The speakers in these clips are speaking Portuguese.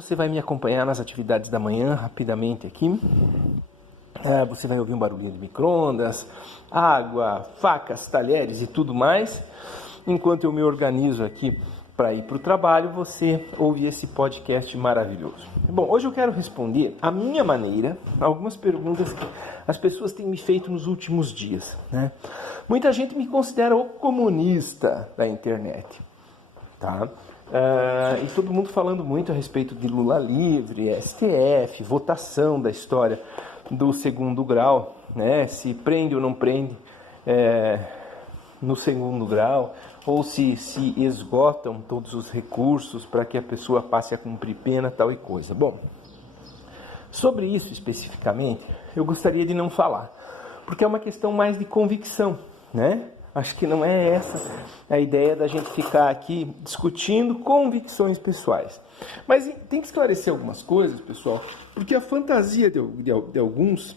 Você vai me acompanhar nas atividades da manhã, rapidamente aqui. Você vai ouvir um barulhinho de micro-ondas, água, facas, talheres e tudo mais. Enquanto eu me organizo aqui para ir para o trabalho, você ouve esse podcast maravilhoso. Bom, hoje eu quero responder, à minha maneira, algumas perguntas que as pessoas têm me feito nos últimos dias, né? Muita gente me considera o comunista da internet, tá? E todo mundo falando muito a respeito de Lula livre, STF, votação da história do segundo grau, né? Se prende ou não prende no segundo grau, ou se esgotam todos os recursos para que a pessoa passe a cumprir pena, tal e coisa. Bom, sobre isso especificamente, eu gostaria de não falar, porque é uma questão mais de convicção, né? Acho que não é essa a ideia da gente ficar aqui discutindo convicções pessoais. Mas tem que esclarecer algumas coisas, pessoal, porque a fantasia de alguns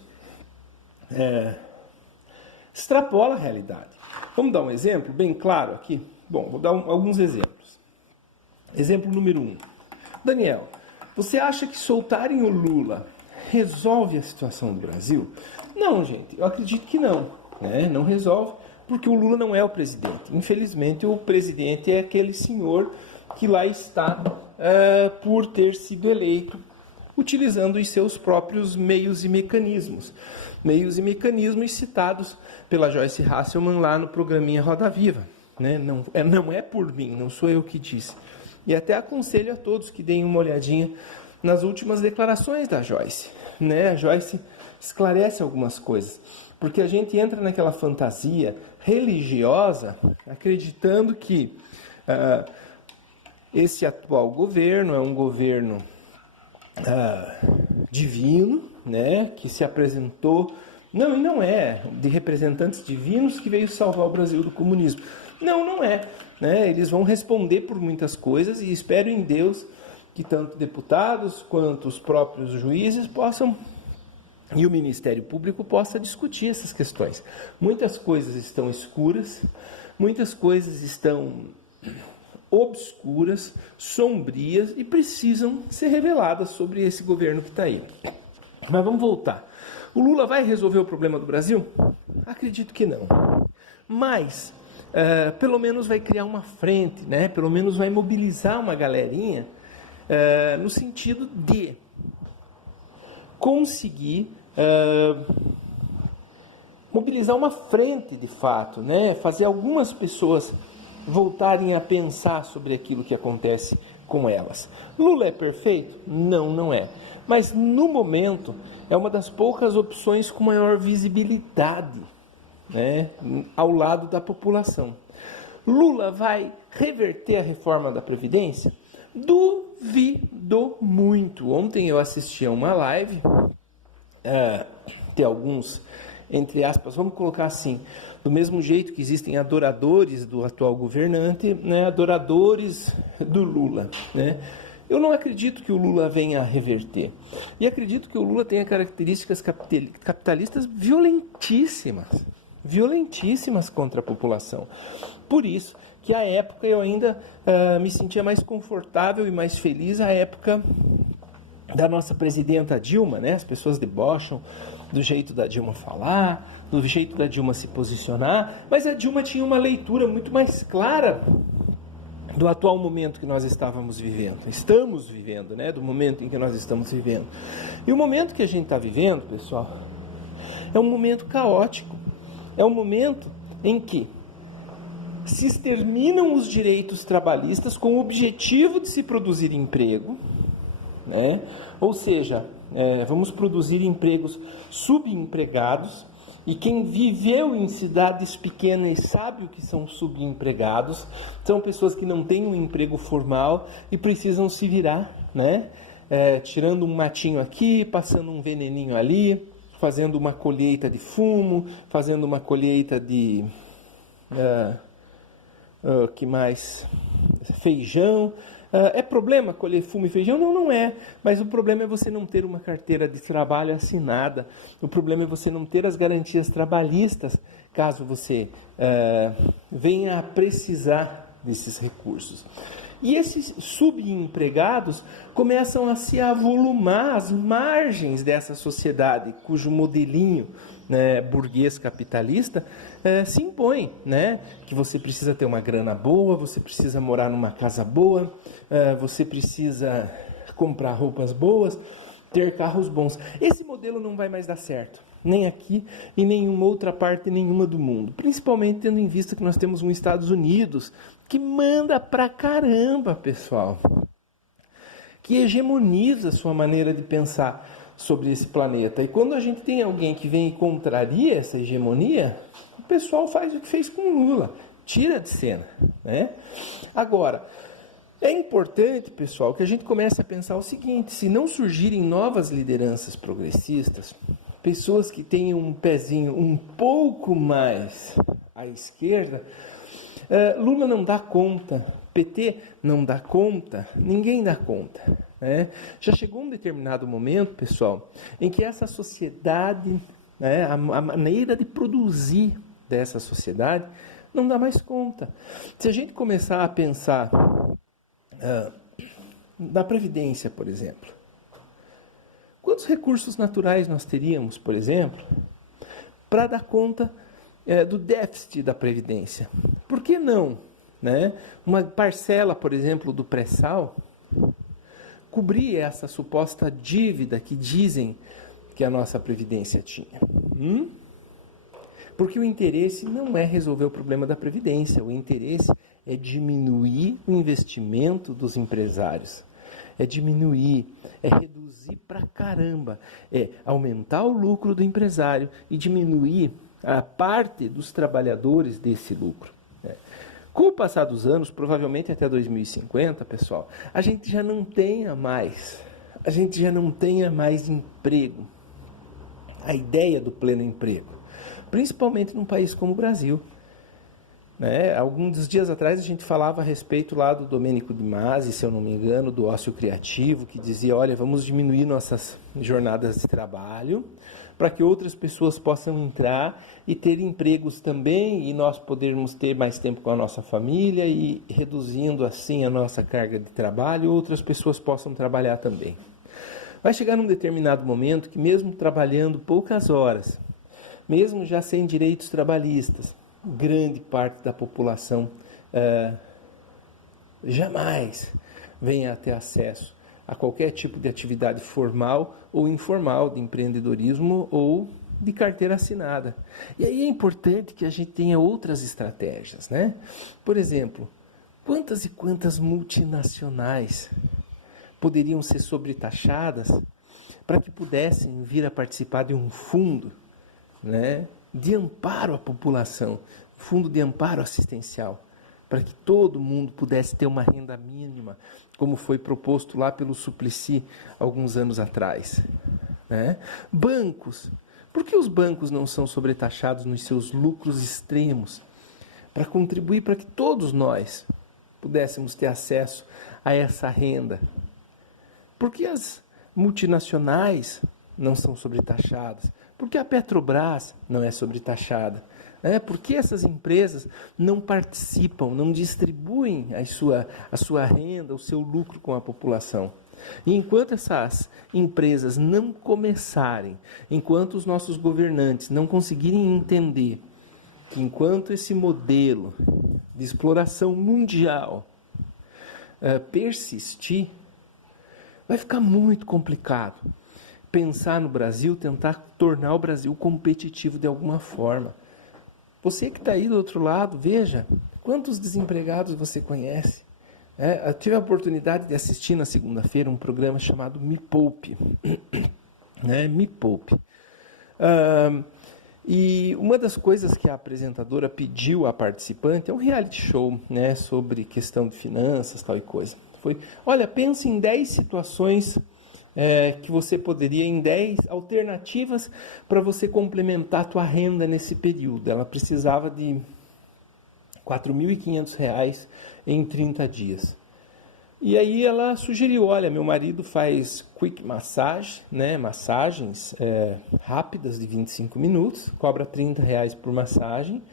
extrapola a realidade. Vamos dar um exemplo bem claro aqui? Bom, vou dar alguns exemplos. Exemplo número 1. Daniel, você acha que soltarem o Lula resolve a situação do Brasil? Não, gente, eu acredito que não, né? Não resolve, porque o Lula não é o presidente. Infelizmente, o presidente é aquele senhor que lá está por ter sido eleito, utilizando os seus próprios meios e mecanismos. Meios e mecanismos citados pela Joyce Hasselman lá no programinha Roda Viva, né? Não é por mim, não sou eu que disse. E até aconselho a todos que deem uma olhadinha nas últimas declarações da Joyce, né? A Joyce esclarece algumas coisas, porque a gente entra naquela fantasia religiosa, acreditando que esse atual governo é um governo divino, né, que se apresentou, não é de representantes divinos que veio salvar o Brasil do comunismo. Não é, né? Eles vão responder por muitas coisas e espero em Deus que tanto deputados quanto os próprios juízes possam e o Ministério Público possa discutir essas questões. Muitas coisas estão escuras, muitas coisas estão obscuras, sombrias e precisam ser reveladas sobre esse governo que está aí. Mas vamos voltar. O Lula vai resolver o problema do Brasil? Acredito que não. Mas, pelo menos vai criar uma frente, né? Pelo menos vai mobilizar uma galerinha no sentido de conseguir mobilizar uma frente de fato, né? Fazer algumas pessoas voltarem a pensar sobre aquilo que acontece com elas. Lula é perfeito? Não é. Mas no momento é uma das poucas opções com maior visibilidade, né? Ao lado da população. Lula vai reverter a reforma da Previdência? Duvido muito. Ontem eu assisti a uma live de alguns, entre aspas, vamos colocar assim, do mesmo jeito que existem adoradores do atual governante, né, adoradores do Lula, né? Eu não acredito que o Lula venha a reverter. E acredito que o Lula tenha características capitalistas violentíssimas contra a população. Por isso que à época eu ainda me sentia mais confortável e mais feliz à época da nossa presidenta Dilma, né? As pessoas debocham do jeito da Dilma falar, do jeito da Dilma se posicionar, mas a Dilma tinha uma leitura muito mais clara do atual momento que nós estamos vivendo, né? Do momento em que nós estamos vivendo. E o momento que a gente está vivendo, pessoal, é um momento caótico, é um momento em que se exterminam os direitos trabalhistas com o objetivo de se produzir emprego, né? Ou seja, vamos produzir empregos subempregados, e quem viveu em cidades pequenas sabe o que são subempregados. São pessoas que não têm um emprego formal e precisam se virar, né? Tirando um matinho aqui, passando um veneninho ali, fazendo uma colheita de fumo, fazendo uma colheita de que mais? Feijão. É problema colher fumo e feijão? Não é. Mas o problema é você não ter uma carteira de trabalho assinada. O problema é você não ter as garantias trabalhistas, caso você venha a precisar desses recursos. E esses subempregados começam a se avolumar às margens dessa sociedade, cujo modelinho, né, burguês capitalista se impõe, né? Que você precisa ter uma grana boa, você precisa morar numa casa boa, você precisa comprar roupas boas, ter carros bons. Esse modelo não vai mais dar certo, nem aqui e nenhuma outra parte nenhuma do mundo. Principalmente tendo em vista que nós temos um Estados Unidos que manda pra caramba, pessoal. Que hegemoniza a sua maneira de pensar sobre esse planeta. E quando a gente tem alguém que vem e contraria essa hegemonia, o pessoal faz o que fez com Lula. Tira de cena, né? Agora, é importante, pessoal, que a gente comece a pensar o seguinte: se não surgirem novas lideranças progressistas, pessoas que tenham um pezinho um pouco mais à esquerda, Lula não dá conta, PT não dá conta, ninguém dá conta, né? Já chegou um determinado momento, pessoal, em que essa sociedade, né, a maneira de produzir dessa sociedade não dá mais conta. Se a gente começar a pensar na Previdência, por exemplo, quantos recursos naturais nós teríamos, por exemplo, para dar conta do déficit da Previdência? Por que não, né, uma parcela, por exemplo, do pré-sal cobrir essa suposta dívida que dizem que a nossa Previdência tinha? Porque o interesse não é resolver o problema da Previdência, o interesse é diminuir o investimento dos empresários, é diminuir, é reduzir pra caramba, é aumentar o lucro do empresário e diminuir a parte dos trabalhadores desse lucro. Com o passar dos anos, provavelmente até 2050, pessoal, a gente já não tenha mais emprego, a ideia do pleno emprego, principalmente num país como o Brasil. Alguns dias atrás a gente falava a respeito lá do Domênico de Masi, se eu não me engano, do ócio criativo, que dizia: olha, vamos diminuir nossas jornadas de trabalho para que outras pessoas possam entrar e ter empregos também, e nós podermos ter mais tempo com a nossa família, e reduzindo assim a nossa carga de trabalho, outras pessoas possam trabalhar também. Vai chegar num determinado momento que, mesmo trabalhando poucas horas, mesmo já sem direitos trabalhistas, grande parte da população jamais venha a ter acesso a qualquer tipo de atividade formal ou informal, de empreendedorismo ou de carteira assinada. E aí é importante que a gente tenha outras estratégias, né? Por exemplo, quantas e quantas multinacionais poderiam ser sobretaxadas para que pudessem vir a participar de um fundo, né, de amparo à população, fundo de amparo assistencial, para que todo mundo pudesse ter uma renda mínima, como foi proposto lá pelo Suplicy alguns anos atrás, né? Bancos, por que os bancos não são sobretaxados nos seus lucros extremos, para contribuir para que todos nós pudéssemos ter acesso a essa renda? Por que as multinacionais não são sobretaxadas? Por que a Petrobras não é sobretaxada? Por que essas empresas não participam, não distribuem a sua renda, o seu lucro com a população? E enquanto essas empresas não começarem, enquanto os nossos governantes não conseguirem entender que enquanto esse modelo de exploração mundial persistir, vai ficar muito complicado pensar no Brasil, tentar tornar o Brasil competitivo de alguma forma. Você que está aí do outro lado, veja quantos desempregados você conhece. Eu tive a oportunidade de assistir na segunda-feira um programa chamado Me Poupe. Me Poupe. E uma das coisas que a apresentadora pediu à participante é um reality show, né, sobre questão de finanças, tal e coisa. Foi: olha, pense em 10 situações que você poderia, em 10 alternativas para você complementar a tua renda nesse período. Ela precisava de R$ 4.500 em 30 dias. E aí ela sugeriu: olha, meu marido faz quick massage, né, massagens rápidas de 25 minutos, cobra R$ 30 por massagem.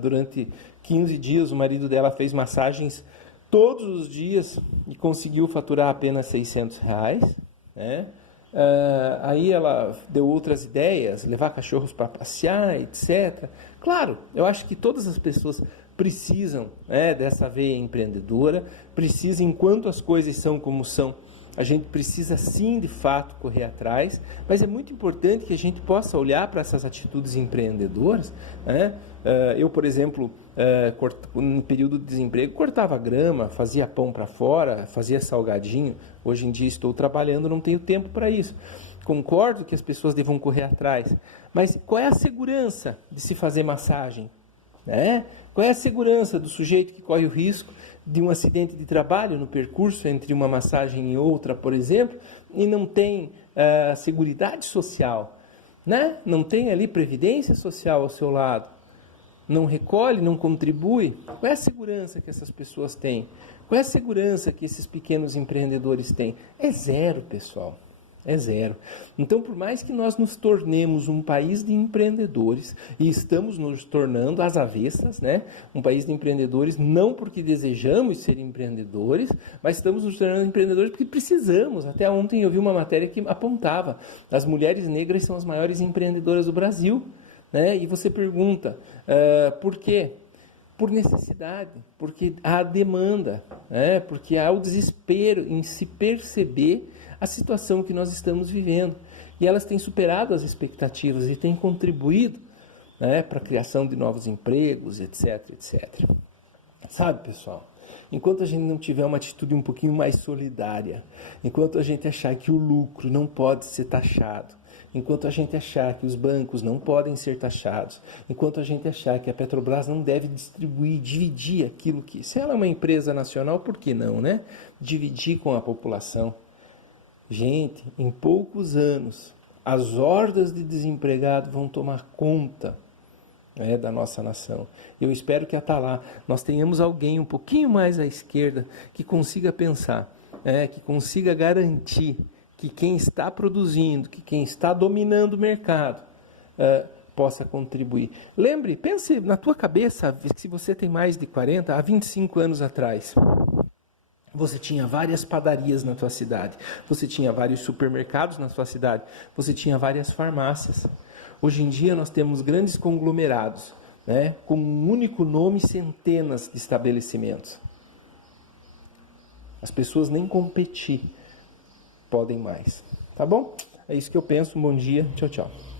Durante 15 dias o marido dela fez massagens todos os dias e conseguiu faturar apenas R$ 600, né? Aí ela deu outras ideias, levar cachorros para passear, etc. Claro, eu acho que todas as pessoas precisam, dessa veia empreendedora, precisam, enquanto as coisas são como são, a gente precisa sim, de fato, correr atrás, mas é muito importante que a gente possa olhar para essas atitudes empreendedoras, né? Eu, por exemplo, no período de desemprego, cortava grama, fazia pão para fora, fazia salgadinho. Hoje em dia estou trabalhando, não tenho tempo para isso. Concordo que as pessoas devam correr atrás, mas qual é a segurança de se fazer massagem? Qual é a segurança do sujeito que corre o risco de um acidente de trabalho no percurso entre uma massagem e outra, por exemplo, e não tem seguridade social, né? Não tem ali previdência social ao seu lado, não recolhe, não contribui? Qual é a segurança que essas pessoas têm? Qual é a segurança que esses pequenos empreendedores têm? É zero, pessoal. É zero. Então, por mais que nós nos tornemos um país de empreendedores, e estamos nos tornando às avessas, né? Um país de empreendedores, não porque desejamos ser empreendedores, mas estamos nos tornando empreendedores porque precisamos. Até ontem eu vi uma matéria que apontava: as mulheres negras são as maiores empreendedoras do Brasil, né? E você pergunta, por quê? Por necessidade, porque há demanda, porque há o desespero em se perceber a situação que nós estamos vivendo. E elas têm superado as expectativas e têm contribuído, para a criação de novos empregos, etc, etc. Sabe, pessoal? Enquanto a gente não tiver uma atitude um pouquinho mais solidária, enquanto a gente achar que o lucro não pode ser taxado, enquanto a gente achar que os bancos não podem ser taxados, enquanto a gente achar que a Petrobras não deve dividir aquilo que... Se ela é uma empresa nacional, por que não, né? Dividir com a população. Gente, em poucos anos, as hordas de desempregados vão tomar conta da nossa nação. Eu espero que até lá nós tenhamos alguém um pouquinho mais à esquerda que consiga pensar, que consiga garantir que quem está produzindo, que quem está dominando o mercado possa contribuir. Lembre, pense na tua cabeça, se você tem mais de 40, há 25 anos atrás. Você tinha várias padarias na tua cidade, você tinha vários supermercados na tua cidade, você tinha várias farmácias. Hoje em dia nós temos grandes conglomerados, com um único nome, centenas de estabelecimentos. As pessoas nem competir podem mais. Tá bom? É isso que eu penso. Um bom dia. Tchau, tchau.